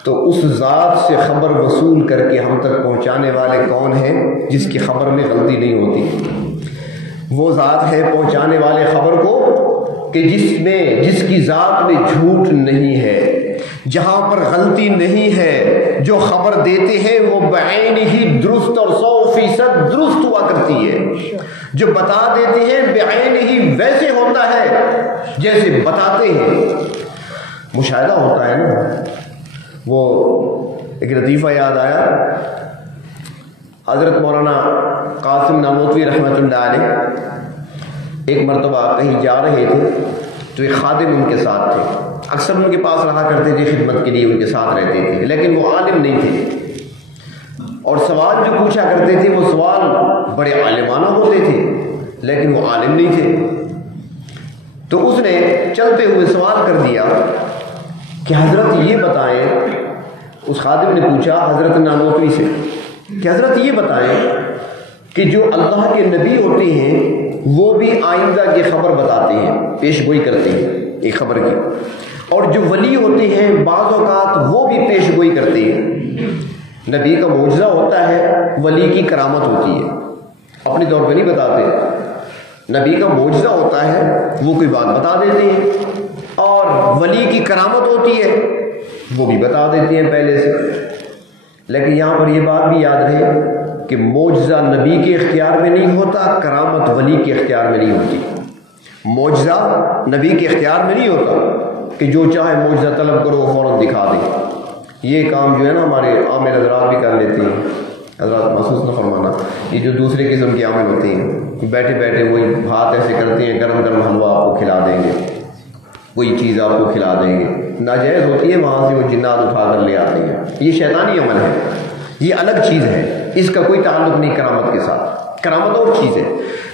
تو اس ذات سے خبر وصول کر کے ہم تک پہنچانے والے کون ہیں جس کی خبر میں غلطی نہیں ہوتی؟ وہ ذات ہے پہنچانے والے خبر کو کہ جس کی ذات میں جھوٹ نہیں ہے، جہاں پر غلطی نہیں ہے، جو خبر دیتے ہیں وہ بعین ہی درست اور 100% درست ہوا کرتی ہے، جو بتا دیتے ہیں بعین ہی ویسے ہوتا ہے جیسے بتاتے ہیں۔ مشاہدہ ہوتا ہے نا۔ وہ ایک لطیفہ یاد آیا، حضرت مولانا قاسم نانوتوی رحمۃ اللہ علیہ ایک مرتبہ کہیں جا رہے تھے تو ایک خادم ان کے ساتھ تھے، اکثر ان کے پاس رہا کرتے تھے، خدمت کے لیے ان کے ساتھ رہتے تھے، لیکن وہ عالم نہیں تھے، اور سوال جو پوچھا کرتے تھے وہ سوال بڑے عالمانہ ہوتے تھے لیکن وہ عالم نہیں تھے۔ تو اس نے چلتے ہوئے سوال کر دیا کہ حضرت یہ بتائیں اس خادم نے پوچھا حضرت نانوتوی سے کہ حضرت یہ بتائیں کہ جو اللہ کے نبی ہوتے ہیں وہ بھی آئندہ کی خبر بتاتے ہیں، پیش گوئی کرتے ہیں ایک خبر کی، اور جو ولی ہوتے ہیں بعض اوقات وہ بھی پیش گوئی کرتے ہیں۔ نبی کا معجزہ ہوتا ہے، ولی کی کرامت ہوتی ہے، اپنے طور پہ نہیں بتاتے۔ نبی کا معجزہ ہوتا ہے، وہ کوئی بات بتا دیتے ہیں، اور ولی کی کرامت ہوتی ہے، وہ بھی بتا دیتے ہیں پہلے سے۔ لیکن یہاں پر یہ بات بھی یاد رہے کہ معجزہ نبی کے اختیار میں نہیں ہوتا، کرامت ولی کے اختیار میں نہیں ہوتی۔ معجزہ نبی کے اختیار میں نہیں ہوتا کہ جو چاہے معجزہ طلب کرو فوراً دکھا دے۔ یہ کام جو ہے نا ہمارے عامل حضرات بھی کر لیتے ہیں، حضرات محسوس نہ فرمانا، یہ جو دوسرے قسم کے عامل ہوتے ہیں، بیٹھے بیٹھے وہی ہاتھ ایسے کرتے ہیں، گرم گرم حلوہ آپ کو کھلا دیں گے، کوئی چیز آپ کو کھلا دیں گے، ناجائز ہوتی ہے، وہاں سے وہ جنات اٹھا کر لے آتے ہیں۔ یہ شیطانی عمل ہے، یہ الگ چیز ہے، اس کا کوئی تعلق نہیں کرامت کے ساتھ۔ کرامت اور چیز ہے،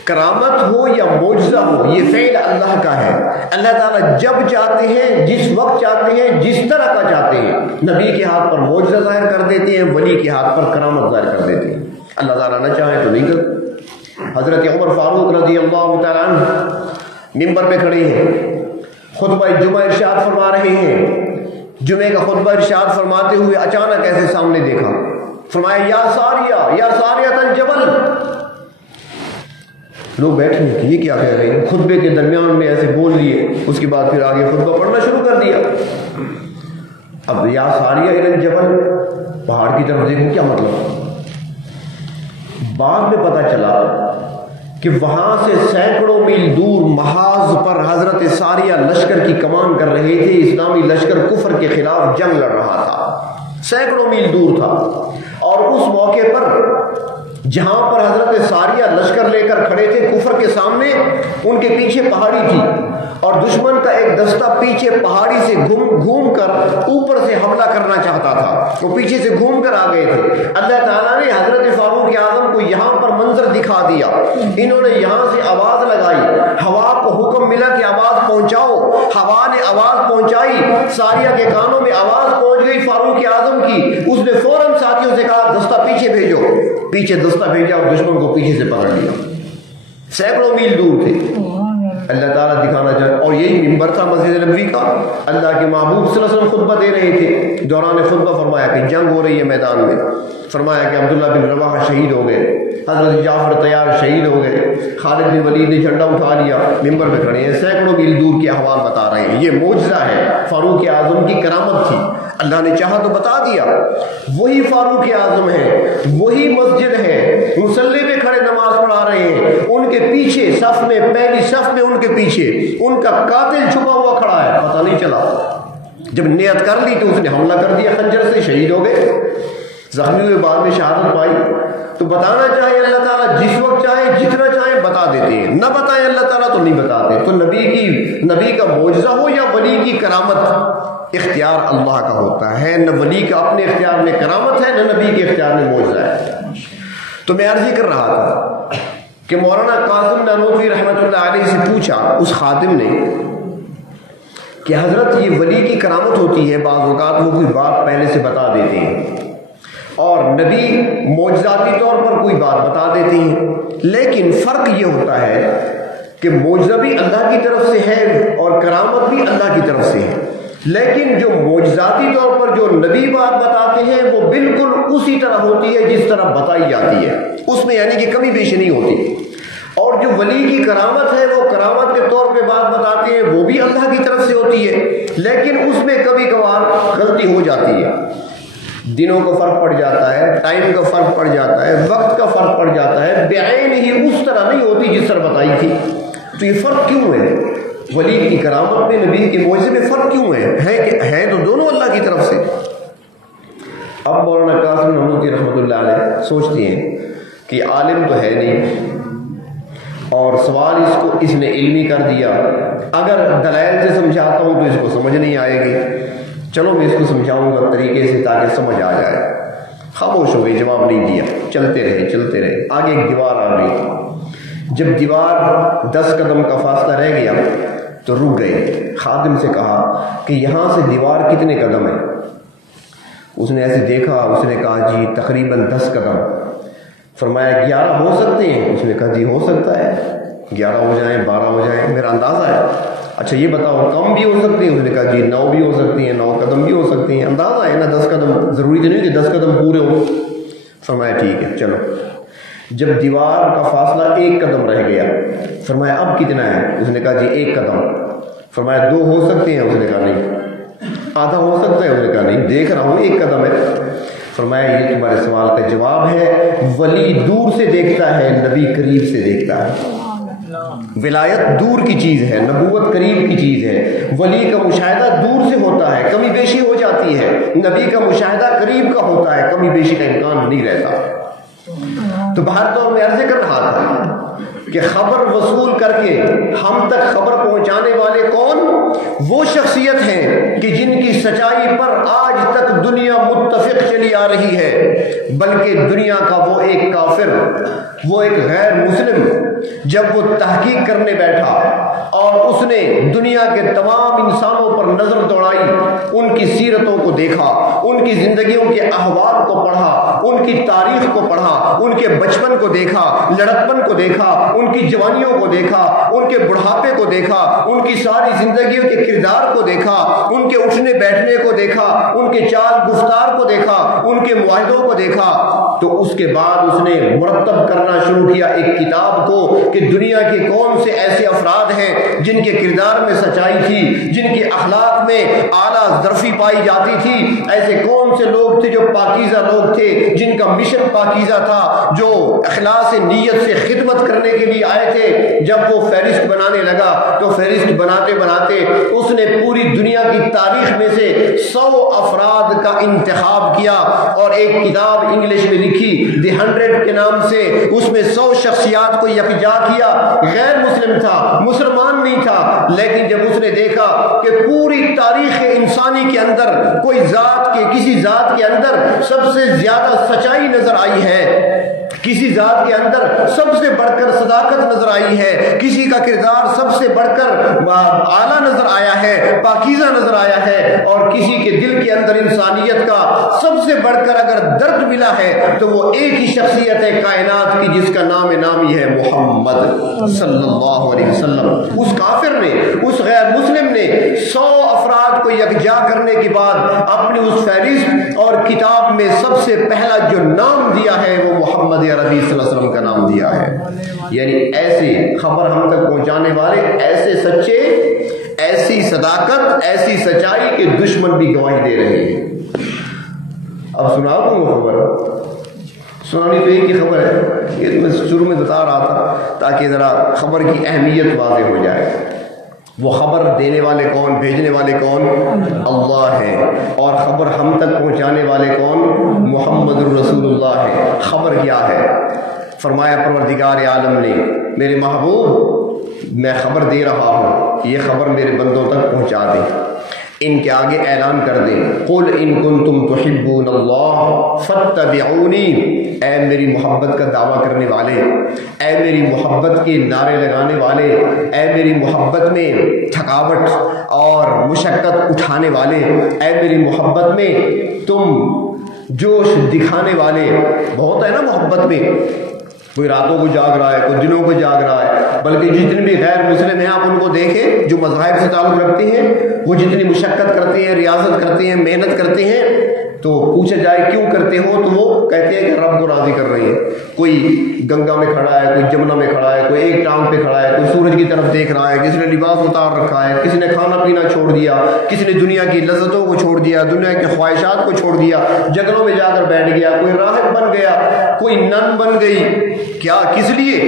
کرامت ہو یا معجزہ ہو، یہ فعل اللہ کا ہے۔ اللہ تعالیٰ جب چاہتے ہیں، جس وقت چاہتے ہیں، جس طرح کا چاہتے ہیں، نبی کے ہاتھ پر معجزہ ظاہر کر دیتے ہیں، ولی کے ہاتھ پر کرامت ظاہر کر دیتے ہیں۔ اللہ تعالیٰ نہ چاہے تو نہیں کرتے۔ حضرت عمر فاروق رضی اللہ تعالیٰ عنہ ممبر پہ کھڑے ہیں، خطبہ جمعہ ارشاد فرما رہے ہیں۔ جمعے کا خطبہ ارشاد فرماتے ہوئے اچانک ایسے سامنے دیکھا، فرمایا یا ساریہ الجبل۔ لوگ بیٹھے ہیں کہ یہ کیا کہہ رہے ہیں، خطبے کے درمیان میں ایسے بول لیے، اس کے بعد پھر آگے خطبہ پڑھنا شروع کر دیا۔ اب یا ساریہ الجبل، پہاڑ کی طرف دیکھو، کیا مطلب؟ بعد میں پتہ چلا کہ وہاں سے سینکڑوں میل دور محاذ پر حضرت ساریہ لشکر کی کمان کر رہے تھے، اسلامی لشکر کفر کے خلاف جنگ لڑ رہا تھا، سینکڑوں میل دور تھا۔ اور اس موقع پر جہاں پر حضرت ساریہ لشکر لے کر کھڑے تھے کفر کے سامنے، ان کے پیچھے پہاڑی تھی، اور دشمن کا ایک دستہ پیچھے پہاڑی سے گھوم کر اوپر سے حملہ کرنا چاہتا تھا، وہ پیچھے سے گھوم کر آ گئے تھے۔ اللہ تعالیٰ نے حضرت فاروق اعظم کو یہاں پر منظر دکھا دیا، انہوں نے یہاں سے آواز لگائی، ہوا کو حکم ملا کہ آواز پہنچاؤ، ہوا نے آواز پہنچائی، ساریہ کے کانوں میں آواز پہنچ گئی فاروق اعظم کی، اس نے فوراً ساتھیوں سے کہا دستہ پیچھے بھیجو، پیچھے دستہ بھیجا اور دشمن کو پیچھے سے پکڑ لیا، سینکڑوں میل دور تھے۔ اللہ تعالیٰ دکھانا چاہے، اور یہی ممبر تھا مسجد نبوی کا، اللہ کے محبوب صلی اللہ علیہ وسلم خطبہ دے رہے تھے، دوران خطبہ فرمایا کہ جنگ ہو رہی ہے میدان میں، فرمایا کہ عبداللہ بن رواحہ شہید ہو گئے، حضرت جعفر طیار شہید ہو گئے، خالد بن ولید نے جھنڈا اٹھا لیا، ممبر پہ کھڑے ہیں، سینکڑوں میل دور کے احوال بتا رہے ہیں۔ یہ معجزہ ہے، فاروق اعظم کی کرامت تھی، اللہ نے چاہا تو بتا دیا۔ وہی فاروق اعظم ہے، وہی مسجد ہے، مصلی پہ کھڑے نماز پڑھا رہے ہیں، ان کے پیچھے صف میں، پہلی صف میں ان کے پیچھے ان کا قاتل چھپا ہوا کھڑا ہے، پتہ نہیں چلا، جب نیت کر لی تو اس نے حملہ کر دیا خنجر سے، شہید ہو گئے، زخمی ہوئے بعد میں شہادت پائی۔ تو بتانا چاہے اللہ تعالیٰ جس وقت چاہے جتنا چاہے بتا دیتے ہیں، نہ بتائیں اللہ تعالیٰ تو نہیں بتاتے۔ تو نبی کا معجزہ ہو یا ولی کی کرامت، اختیار اللہ کا ہوتا ہے، نہ ولی کا اپنے اختیار میں کرامت ہے، نہ نبی کے اختیار میں معجزہ ہے۔ تو میں عرض کر رہا تھا کہ مولانا قاسم نانوتوی رحمۃ اللہ علیہ سے پوچھا اس خادم نے کہ حضرت یہ ولی کی کرامت ہوتی ہے، بعض اوقات وہ کوئی بات پہلے سے بتا دیتے ہیں، اور نبی معجزاتی طور پر کوئی بات بتا دیتے ہیں، لیکن فرق یہ ہوتا ہے کہ معجزہ بھی اللہ کی طرف سے ہے اور کرامت بھی اللہ کی طرف سے ہے، لیکن جو معجزاتی طور پر جو نبی بات بتاتے ہیں وہ بالکل اسی طرح ہوتی ہے جس طرح بتائی جاتی ہے، اس میں یعنی کہ کمی بیشی نہیں ہوتی۔ اور جو ولی کی کرامت ہے وہ کرامت کے طور پہ بات بتاتے ہیں، وہ بھی اللہ کی طرف سے ہوتی ہے، لیکن اس میں کبھی کبھار غلطی ہو جاتی ہے، دنوں کا فرق پڑ جاتا ہے، ٹائم کا فرق پڑ جاتا ہے، وقت کا فرق پڑ جاتا ہے، بعین ہی اس طرح نہیں ہوتی جس طرح بتائی تھی۔ تو یہ فرق کیوں ہے؟ ولی کی کرامت میں، نبی کے معجزے میں فرق کیوں ہے تو دونوں اللہ کی طرف سے۔ اب مولانا قاسم نانوتوی رحمۃ اللہ علیہ سوچتے ہیں کہ عالم تو ہے نہیں، اور سوال اس نے علمی کر دیا، اگر دلائل سے سمجھاتا ہوں تو اس کو سمجھ نہیں آئے گی، چلو میں اس کو سمجھاؤں گا طریقے سے تاکہ سمجھ آ جائے۔ خاموش ہو گئی، جواب نہیں دیا، چلتے رہے۔ آگے ایک دیوار آ گئی، جب دیوار 10 قدم کا فاصلہ رہ گیا تو رک گئے۔ خادم سے کہا کہ یہاں سے دیوار کتنے قدم ہے؟ اس نے ایسے دیکھا, اس نے کہا جی تقریباً 10 قدم. فرمایا 11 ہو سکتے ہیں؟ اس نے کہا جی ہو سکتا ہے, 11 ہو جائیں 12 ہو جائیں, میرا اندازہ ہے. اچھا یہ بتاؤ کم بھی ہو سکتی ہیں؟ اس نے کہا جی 9 بھی ہو سکتی ہیں, 9 قدم بھی ہو سکتی ہیں, اندازہ ہے نا 10 قدم, ضروری تو نہیں کہ 10 قدم پورے ہوں. فرمایا ٹھیک ہے چلو. جب دیوار کا فاصلہ 1 قدم رہ گیا, فرمایا اب کتنا ہے؟ اس نے کہا جی 1 قدم. فرمایا 2 ہو سکتے ہیں؟ اس نے کہا نہیں. آدھا ہو سکتا ہے؟ اس نے کہا نہیں, دیکھ رہا ہوں 1 قدم ہے. فرمایا یہ تمہارے سوال کا جواب ہے, ولی دور سے دیکھتا ہے, نبی قریب سے دیکھتا ہے. ولایت دور کی چیز ہے, نبوت قریب کی چیز ہے. ولی کا مشاہدہ دور سے ہوتا ہے, کمی بیشی ہو جاتی ہے. نبی کا مشاہدہ قریب کا ہوتا ہے, کمی بیشی کا امکان نہیں رہتا. تو باہر تو میں عرض کر رہا تھا کہ خبر وصول کر کے ہم تک خبر پہنچانے والے کون؟ وہ شخصیت ہیں کہ جن کی سچائی پر آج تک دنیا متفق چلی آ رہی ہے, بلکہ دنیا کا وہ ایک کافر, وہ ایک غیر مسلم, جب وہ تحقیق کرنے بیٹھا اور اس نے دنیا کے تمام انسانوں پر نظر دوڑائی, ان کی سیرتوں کو دیکھا, ان کی زندگیوں کے احوال کو پڑھا, ان کی تاریخ کو پڑھا, ان کے بچپن کو دیکھا, لڑکپن کو دیکھا, ان کی جوانیوں کو دیکھا, ان کے بڑھاپے کو دیکھا, ان کی ساری زندگیوں کے کردار کو دیکھا, ان کے اٹھنے بیٹھنے کو دیکھا, ان کے چال گفتار کو دیکھا, ان کے معاہدوں کو دیکھا, تو اس کے بعد اس نے مرتب کرنا شروع کیا ایک کتاب کو کہ دنیا کے کون سے ایسے افراد ہیں جن کے کردار میں سچائی تھی, جن کے اخلاق میں اعلیٰ ظرفی پائی جاتی تھی, ایسے کون سے لوگ تھے جو پاکیزہ لوگ تھے, جن کا مشن پاکیزہ تھا, جو اخلاص نیت سے خدمت کرنے کے لیے آئے تھے. جب وہ فہرست بنانے لگا تو فہرست بناتے بناتے اس نے پوری دنیا کی تاریخ میں سے 100 افراد کا انتخاب کیا اور ایک کتاب انگلش میں لکھی دی 100 کے نام سے. اس میں 100 شخصیات کو یکجا کیا. غیر مسلم تھا, مسلمان نہیں تھا, لیکن جب اس نے دیکھا کہ پوری تاریخ انسانی کے اندر کوئی ذات کے کسی ذات کے اندر سب سے زیادہ سچائی نظر آئی ہے, کسی ذات کے اندر سب سے بڑھ کر صداقت نظر آئی ہے, کسی کا کردار سب سے بڑھ کر اعلیٰ نظر آیا ہے, پاکیزہ نظر آیا ہے, اور کسی کے دل کے اندر انسانیت کا سب سے بڑھ کر اگر درد ملا ہے تو وہ ایک ہی شخصیت ہے کائنات کی, جس کا نام ہی ہے محمد صلی اللہ علیہ وسلم. اس کافر نے, اس غیر مسلم نے 100 افراد کو یکجا کرنے کے بعد اپنی اس فہرست اور کتاب میں سب سے پہلا جو نام دیا ہے وہ محمد عربی صلی اللہ علیہ وسلم کا نام دیا ہے. یعنی ایسی خبر ہم تک پہنچانے والے, ایسے سچے, ایسی صداقت, ایسی سچائی کہ دشمن بھی گواہی دے رہے ہیں. اب سنا دوں وہ خبر, سنانی تو ایک ہی خبر ہے, یہ تو میں شروع میں بتا رہا تھا تاکہ ذرا خبر کی اہمیت واضح ہو جائے. وہ خبر دینے والے کون, بھیجنے والے کون؟ اللہ ہے. اور خبر ہم تک پہنچانے والے کون؟ محمد الرسول اللہ ہے. خبر کیا ہے؟ فرمایا پروردگار عالم نے, میرے محبوب میں خبر دے رہا ہوں, یہ خبر میرے بندوں تک پہنچا دیں, ان کے آگے اعلان کر دیں, قل ان کنتم تحبون اللہ فاتبعونی. اے میری محبت کا دعویٰ کرنے والے, اے میری محبت کے نعرے لگانے والے, اے میری محبت میں تھکاوٹ اور مشقت اٹھانے والے, اے میری محبت میں تم جوش دکھانے والے. بہت ہے نا محبت میں, کوئی راتوں کو جاگ رہا ہے, کوئی دنوں کو جاگ رہا ہے, بلکہ جتنے بھی غیر مسلم ہیں آپ ان کو دیکھیں جو مذاہب سے تعلق رکھتے ہیں, وہ جتنی مشقت کرتے ہیں, ریاضت کرتے ہیں, محنت کرتے ہیں, تو پوچھا جائے کیوں کرتے ہو تو وہ کہتے ہیں کہ رب کو راضی کر رہے ہیں. کوئی گنگا میں کھڑا ہے, کوئی جمنا میں کھڑا ہے, کوئی ایک ٹانگ پہ کھڑا ہے, کوئی سورج کی طرف دیکھ رہا ہے, کسی نے لباس اتار رکھا ہے, کسی نے کھانا پینا چھوڑ دیا, کسی نے دنیا کی لذتوں کو چھوڑ دیا, دنیا کی خواہشات کو چھوڑ دیا, جنگلوں میں جا کر بیٹھ گیا, کوئی راہب بن گیا, کوئی نن بن گئی. کیا, کس لیے؟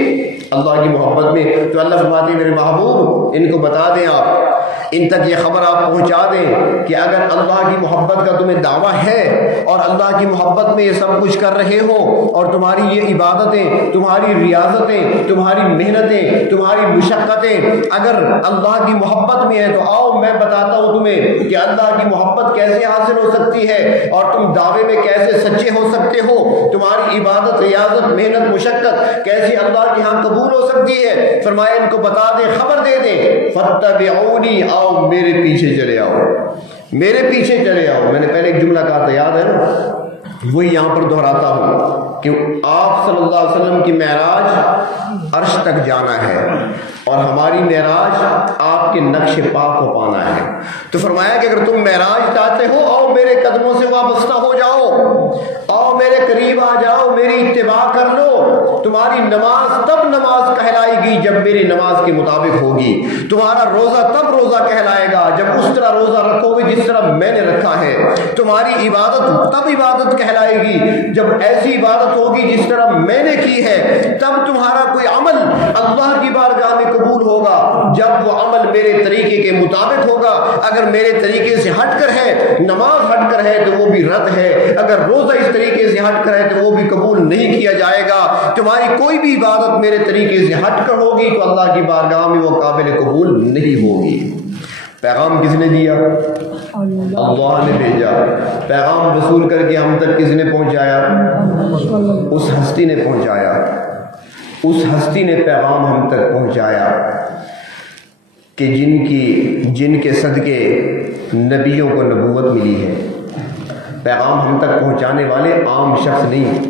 اللہ کی محبت میں. تو اللہ فرماتے ہیں میرے محبوب ان کو بتا دیں, آپ ان تک یہ خبر آپ پہنچا دیں کہ اگر اللہ کی محبت کا تمہیں دعویٰ ہے اور اللہ کی محبت میں یہ سب کچھ کر رہے ہو, اور تمہاری یہ عبادتیں, تمہاری ریاضتیں, تمہاری محنتیں, تمہاری مشقتیں اگر اللہ کی محبت میں ہیں, تو آؤ میں بتاتا ہوں تمہیں کہ اللہ کی محبت کیسے حاصل ہو سکتی ہے اور تم دعوے میں کیسے سچے ہو سکتے ہو, تمہاری عبادت, ریاضت, محنت, مشقت کیسے اللہ کے ہاں قبول ہو سکتی ہے. فرمایا ان کو بتا دیں, خبر دے دیں, فتبعونی, آؤ میرے پیچھے چلے آؤ. میرے پیچھے چلے آؤ. میں نے پہلے ایک جملہ کہا تھا، یاد ہے نا؟ وہی یہاں پر دہراتا ہوں کہ آپ صلی اللہ علیہ وسلم کی معراج عرش تک جانا ہے اور ہماری معراج آپ کے نقش پاک کو پانا ہے. تو فرمایا کہ اگر تم معراج چاہتے ہو آؤ میرے قدموں سے وابستہ ہو جاؤ، آؤ میرے قریب آ جاؤ، میری اتباع کر لو. تمہاری نماز تب نماز کہلائے گی جب میری نماز کے مطابق ہوگی. تمہارا روزہ تب روزہ کہلائے گا جب اس طرح روزہ رکھو گے جس طرح میں نے رکھا ہے. تمہاری عبادت تب عبادت کہلائے گی جب ایسی عبادت ہوگی جس طرح میں نے کی ہے. تب تمہارا کوئی عمل اللہ کی بارگاہ میں قبول ہوگا جب وہ عمل میرے طریقے کے مطابق ہوگا. اگر میرے طریقے سے ہٹ کر ہے، نماز ہٹ کر ہے تو وہ بھی رد ہے. اگر روزہ اس طریقے سے ہٹ کر ہے تو وہ بھی قبول نہیں کیا جائے گا. تمہاری کوئی بھی عبادت میرے طریقے سے ہٹ کر ہوگی تو اللہ کی بارگاہ میں وہ قابل قبول نہیں ہوگی. پیغام کس نے دیا؟ اللہ نے بھیجا. پیغام وصول کر کے ہم تک کس نے پہنچایا؟ اس ہستی نے پہنچایا. اس ہستی نے پیغام ہم تک پہنچایا کہ جن کے صدقے نبیوں کو نبوت ملی ہے. پیغام ہم تک پہنچانے والے عام شخص نہیں،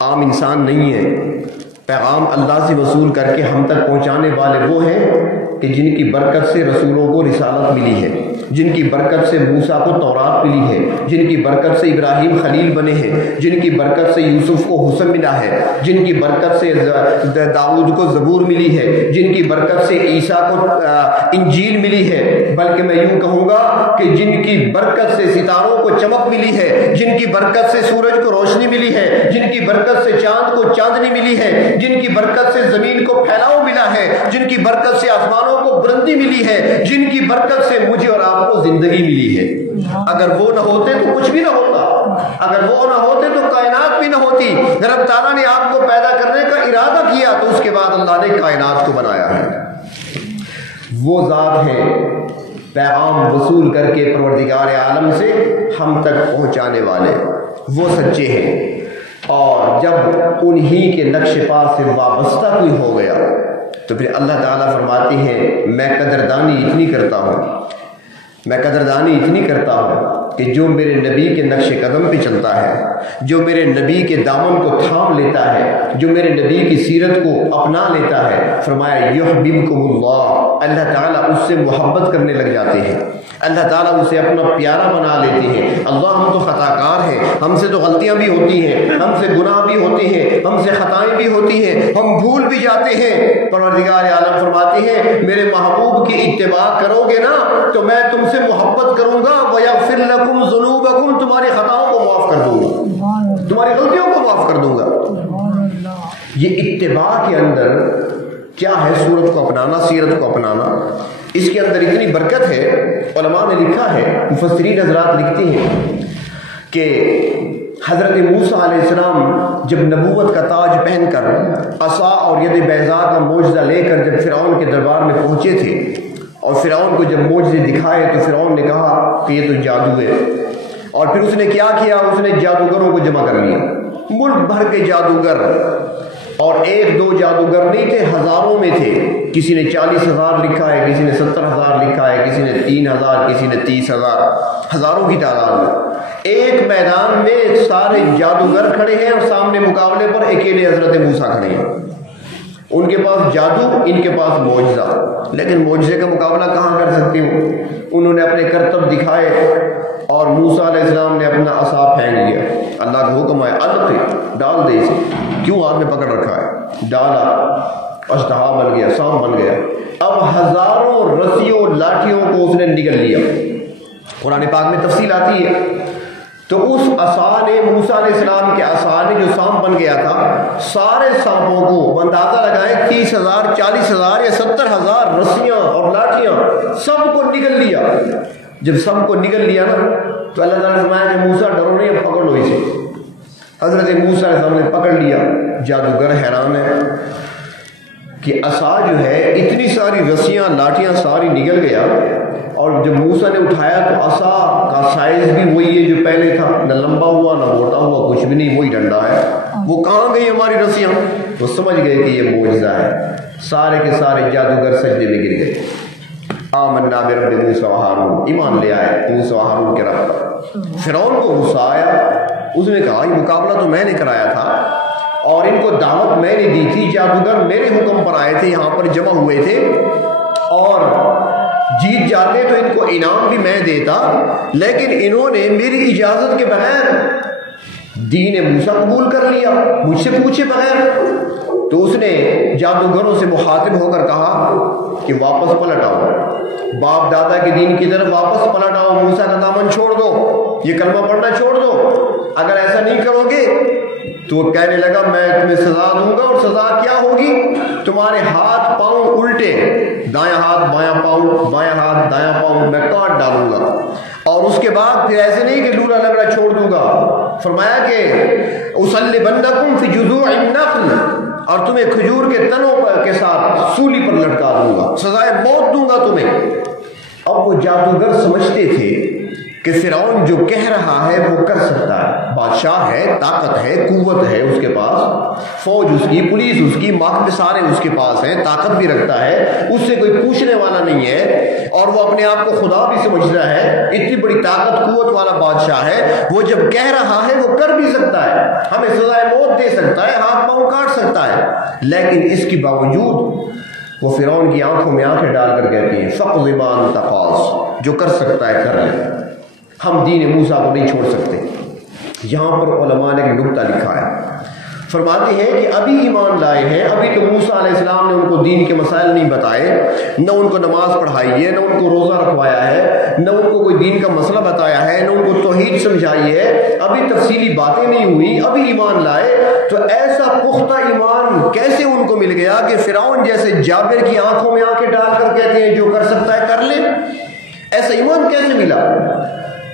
عام انسان نہیں ہے. پیغام اللہ سے وصول کر کے ہم تک پہنچانے والے وہ ہیں کہ جن کی برکت سے رسولوں کو رسالت ملی ہے، جن کی برکت سے موسیٰ کو تورات ملی ہے، جن کی برکت سے ابراہیم خلیل بنے ہیں، جن کی برکت سے یوسف کو حسن ملا ہے، جن کی برکت سے داؤد کو زبور ملی ہے، جن کی برکت سے عیسیٰ کو انجیل ملی ہے. بلکہ میں یوں کہوں گا کہ جن کی برکت سے ستاروں کو چمک ملی ہے، جن کی برکت سے سورج کو روشنی ملی ہے، جن کی برکت سے چاند کو چاندنی ملی ہے، جن کی برکت سے زمین کو پھیلاؤ ملا ہے، جن کی برکت سے آسمانوں کو بلندی ملی ہے، جن کی برکت سے مجھے اور آپ کو زندگی ملی ہے. اگر وہ نہ ہوتے تو کچھ بھی نہ ہوتا، اگر وہ نہ ہوتے تو کائنات بھی نہ ہوتی. رب تعالیٰ نے آپ کو پیدا کرنے کا ارادہ کیا تو اس کے بعد اللہ نے کائنات کو بنایا ہے. وہ ذات ہے پیغام وصول کر کے پروردگار عالم سے ہم تک پہنچانے والے، وہ سچے ہیں. اور جب انہی کے نقش پا سے وابستہ کوئی ہو گیا تو پھر اللہ تعالیٰ فرماتے ہیں میں قدردانی اتنی کرتا ہوں، میں قدردانی اتنی کرتا ہوں کہ جو میرے نبی کے نقش قدم پہ چلتا ہے، جو میرے نبی کے دامن کو تھام لیتا ہے، جو میرے نبی کی سیرت کو اپنا لیتا ہے، فرمایا یحببکم اللہ، اللہ تعالیٰ اس سے محبت کرنے لگ جاتے ہیں، اللہ تعالیٰ اسے اپنا پیارا بنا لیتے ہیں. اللہ ہم تو خطا کار ہیں، ہم سے تو غلطیاں بھی ہوتی ہیں، ہم سے گناہ بھی ہوتے ہیں، ہم سے خطائیں بھی ہوتی ہیں، ہم بھول بھی جاتے ہیں. پروردگار عالم فرماتے ہیں میرے محبوب کی اتباع کرو گے نا تو میں تم سے محبت کروں گا. وَيَغْفِرْ لَكُمْ ذُنُوبَكُمْ، تمہاری خطاؤں کو معاف کر دوں گا، تمہاری غلطیوں کو معاف کر دوں گا. یہ اتباع کے اندر کیا ہے؟ سورت کو اپنانا، سیرت کو اپنانا. اس کے اندر اتنی برکت ہے. علماء نے لکھا ہے، مفسرین حضرات لکھتے ہیں کہ حضرت موسیٰ علیہ السلام جب نبوت کا تاج پہن کر عصا اور ید بیضاء کا معجزہ لے کر جب فرعون کے دربار میں پہنچے تھے اور فرعون کو جب معجزے دکھائے تو فرعون نے کہا کہ یہ تو جادو ہے. اور پھر اس نے کیا کیا؟ اس نے جادوگروں کو جمع کر لیا، ملک بھر کے جادوگر. اور ایک دو جادوگر نہیں تھے، ہزاروں میں تھے. کسی نے 40,000 لکھا ہے، کسی نے 70,000 لکھا ہے، کسی نے 3,000، کسی نے 30,000، ہزاروں کی تعداد میں. ایک میدان میں سارے جادوگر کھڑے ہیں اور سامنے مقابلے پر اکیلے حضرت موسیٰ کھڑے ہیں. ان کے پاس جادو، ان کے پاس معجزہ، لیکن معجزے کا مقابلہ کہاں کر سکتے ہو؟ انہوں نے اپنے کرتب دکھائے اور موسیٰ علیہ السلام نے اپنا عصا پھینک دیا. اللہ کا حکم ہے القِ، ڈال دے اسے. کیوں ہاتھ میں پکڑ رکھا ہے؟ ڈالا، اژدہا بن گیا، سانپ بن گیا. اب ہزاروں رسیوں لاٹھیوں کو اس نے نگل لیا. قرآن پاک میں تفصیل آتی ہے. تو اس عصا نے، موسیٰ علیہ السلام کے عصا نے جو سانپ بن گیا تھا، سارے سانپوں کو اندازہ لگائیں 30,000، 40,000 یا 70,000 رسیاں اور لاٹھیاں سب کو نگل لیا. جب سب کو نگل لیا نا تو اللہ تعالیٰ نے فرمایا کہ موسیٰ ڈرو نہیں، اب پکڑ لو اسے. حضرت موسیٰ علیہ السلام نے پکڑ لیا. جادوگر حیران ہے کہ عصا جو ہے اتنی ساری رسیاں لاٹھیاں ساری نگل گیا. اور جب موسیٰ نے اٹھایا تو عصا کا سائز بھی وہی ہے جو پہلے تھا، نہ لمبا ہوا نہ موٹا ہوا، کچھ بھی نہیں، وہی ڈنڈا ہے. وہ کہاں گئی ہماری رسیاں؟ وہ سمجھ گئے کہ یہ معجزہ ہے. سارے کے سارے جادوگر سجدے میں گر گئے. آمنا برب موسیٰ و ہارون، ایمان لے آئے موسیٰ و ہارون کے رب پر۔ فرعون کو غصہ آیا، اس نے کہا یہ مقابلہ تو میں نے کرایا تھا اور ان کو دعوت میں نے دی تھی، جادوگر میرے حکم پر آئے تھے، یہاں پر جمع ہوئے تھے، اور جیت جاتے تو ان کو انعام بھی میں دیتا، لیکن انہوں نے میری اجازت کے بغیر دین موسیٰ قبول کر لیا، مجھ سے پوچھے بغیر۔ تو اس نے جادوگروں سے مخاطب ہو کر کہا کہ واپس پلٹ آؤ، باپ دادا کے دین کی طرف واپس پلٹ آؤ، موسیٰ کا دامن چھوڑ دو، یہ کلمہ پڑھنا چھوڑ دو، اگر ایسا نہیں کرو گے تو وہ کہنے لگا میں تمہیں سزا دوں گا، اور سزا کیا ہوگی؟ تمہارے ہاتھ پاؤں الٹے، دایاں ہاتھ بایاں پاؤں، بایاں ہاتھ دایاں پاؤں میں کاٹ ڈالوں گا، اور اس کے بعد پھر ایسے نہیں کہ لولا لنگڑا چھوڑ دوں گا، فرمایا کہ اصلبنکم فی جذوع النخل، اور تمہیں کھجور کے تنوں پر کے ساتھ سولی پر لٹکا دوں گا، سزائے موت دوں گا تمہیں۔ اب وہ جادوگر سمجھتے تھے کہ فرعون جو کہہ رہا ہے وہ کر سکتا ہے، بادشاہ ہے، طاقت ہے، قوت ہے اس کے پاس، فوج اس کی، پولیس اس کی، محکمے سارے اس کے پاس ہیں، طاقت بھی رکھتا ہے، اس سے کوئی پوچھنے والا نہیں ہے، اور وہ اپنے آپ کو خدا بھی سمجھتا ہے، اتنی بڑی طاقت قوت والا بادشاہ ہے، وہ جب کہہ رہا ہے وہ کر بھی سکتا ہے، ہمیں سزائے موت دے سکتا ہے، ہاتھ پاؤں کاٹ سکتا ہے، لیکن اس کے باوجود وہ فرعون کی آنکھوں میں آنکھیں ڈال کر کہتی ہیں فَقْضِ مَا أَنْتَ قَاضٍ، جو کر سکتا ہے کر لے، ہم دین موسیٰ کو نہیں چھوڑ سکتے۔ یہاں پر علماء نے ایک نکتہ لکھا ہے، فرماتے ہیں کہ ابھی ایمان لائے ہیں، ابھی تو موسیٰ علیہ السلام نے ان کو دین کے مسائل نہیں بتائے، نہ ان کو نماز پڑھائی ہے، نہ ان کو روزہ رکھوایا ہے، نہ ان کو کوئی دین کا مسئلہ بتایا ہے، نہ ان کو توحید سمجھائی ہے، ابھی تفصیلی باتیں نہیں ہوئی، ابھی ایمان لائے، تو ایسا پختہ ایمان کیسے ان کو مل گیا کہ فرعون جیسے جابر کی آنکھوں میں آنکھیں ڈال کر کہتے ہیں جو کر سکتا ہے کر لے، ایسا ایمان کیسے ملا؟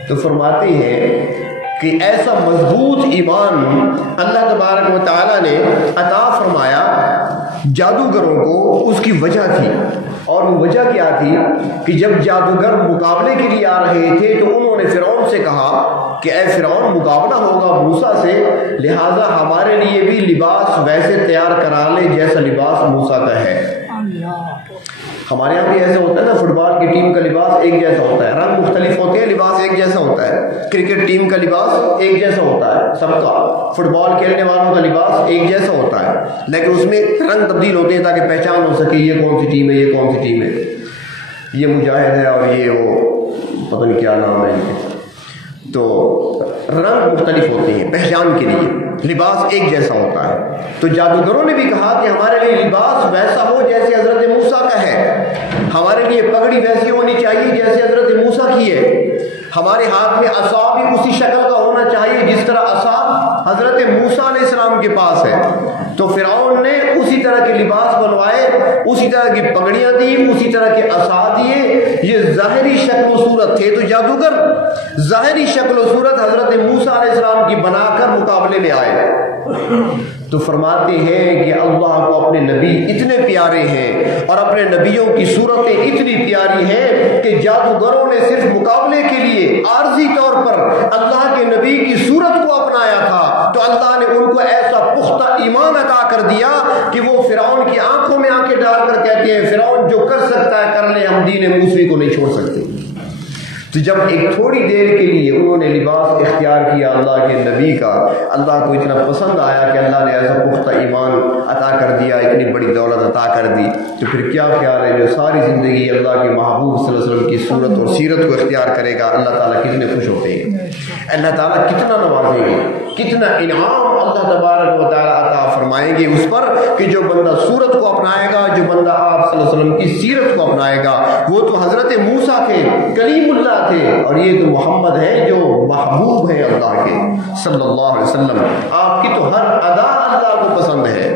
تو فرماتے ہیں کہ ایسا مضبوط ایمان اللہ تبارک و تعالیٰ نے عطا فرمایا جادوگروں کو، اس کی وجہ تھی، اور وہ وجہ کیا تھی کہ جب جادوگر مقابلے کے لیے آ رہے تھے تو انہوں نے فرعون سے کہا کہ اے فرعون مقابلہ ہوگا موسیٰ سے، لہٰذا ہمارے لیے بھی لباس ویسے تیار کرا لے جیسا لباس موسیٰ کا ہے۔ ہمارے یہاں بھی ایسا ہوتا ہے نا، فٹ بال کی ٹیم کا لباس ایک جیسا ہوتا ہے، رنگ مختلف ہوتے ہیں، لباس ایک جیسا ہوتا ہے، کرکٹ ٹیم کا لباس ایک جیسا ہوتا ہے سب کا، فٹ بال کھیلنے والوں کا لباس ایک جیسا ہوتا ہے، لیکن اس میں رنگ تبدیل ہوتے ہیں تاکہ پہچان ہو سکے یہ کون سی ٹیم ہے، یہ کون سی ٹیم ہے، یہ مجاہد ہے اور یہ وہ پتہ نہیں کیا نام ہے ان کے، تو رنگ مختلف ہوتے ہیں پہچان کے لیے، لباس ایک جیسا ہوتا ہے۔ تو جادوگروں نے بھی کہا کہ ہمارے لیے لباس ویسا ہو جیسے حضرت موسیٰ کا ہے، ہمارے لیے پگڑی ویسی ہونی چاہیے جیسے حضرت موسیٰ کی ہے، ہمارے ہاتھ میں عصا بھی اسی شکل کا ہونا چاہیے جس طرح عصا حضرت موسیٰ علیہ السلام کے پاس ہے۔ تو فرعون نے اسی طرح کے لباس بنوائے، اسی طرح کی پگڑیاں دی، اسی طرح کے عصا دیے، یہ ظاہری شکل و صورت تھے۔ تو جادوگر ظاہری شکل و صورت حضرت موسیٰ علیہ السلام کی بنا کر مقابلے میں آئے۔ تو فرماتے ہیں کہ اللہ کو اپنے نبی اتنے پیارے ہیں اور اپنے نبیوں کی صورتیں اتنی پیاری ہیں کہ جادوگروں نے صرف مقابلے کے لیے عارضی طور پر اللہ کے نبی کی صورت کو اپنایا تھا، تو اللہ نے ان کو ایسا پختہ ایمان عطا کر دیا کہ وہ فرعون کی آنکھوں میں آنکھیں ڈال کر کہتے ہیں فرعون جو کر سکتا ہے کر لے، ہم دین موسوی کو نہیں چھوڑ سکتے۔ تو جب ایک تھوڑی دیر کے لیے انہوں نے لباس اختیار کیا اللہ کے نبی کا، اللہ کو اتنا پسند آیا کہ اللہ نے ایسا پختہ ایمان عطا کر دیا، اتنی بڑی دولت عطا کر دی، تو پھر کیا خیال ہے جو ساری زندگی اللہ کے محبوب صلی اللہ علیہ وسلم کی صورت اور سیرت کو اختیار کرے گا، اللہ تعالیٰ کتنے خوش ہوتے ہیں، اللہ تعالیٰ کتنا نوازیں گے، کتنا انعام اللہ تبارک و تعالیٰ عطا فرمائیں گے اس پر کہ جو بندہ صورت کو اپنائے گا، جو بندہ آپ صلی اللہ علیہ وسلم کی سیرت کو اپنائے گا۔ وہ تو حضرت موسیٰ تھے، کلیم اللہ تھے، اور یہ تو محمد ہیں جو محبوب ہیں اللہ کے صلی اللہ علیہ وسلم۔ آپ کی تو ہر ادا اللہ کو پسند ہے،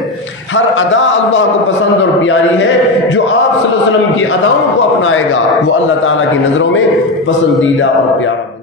ہر ادا اللہ کو پسند اور پیاری ہے، جو آپ صلی اللہ علیہ وسلم کی اداؤں کو اپنائے گا وہ اللہ تعالیٰ کی نظروں میں پسندیدہ اور پیارا۔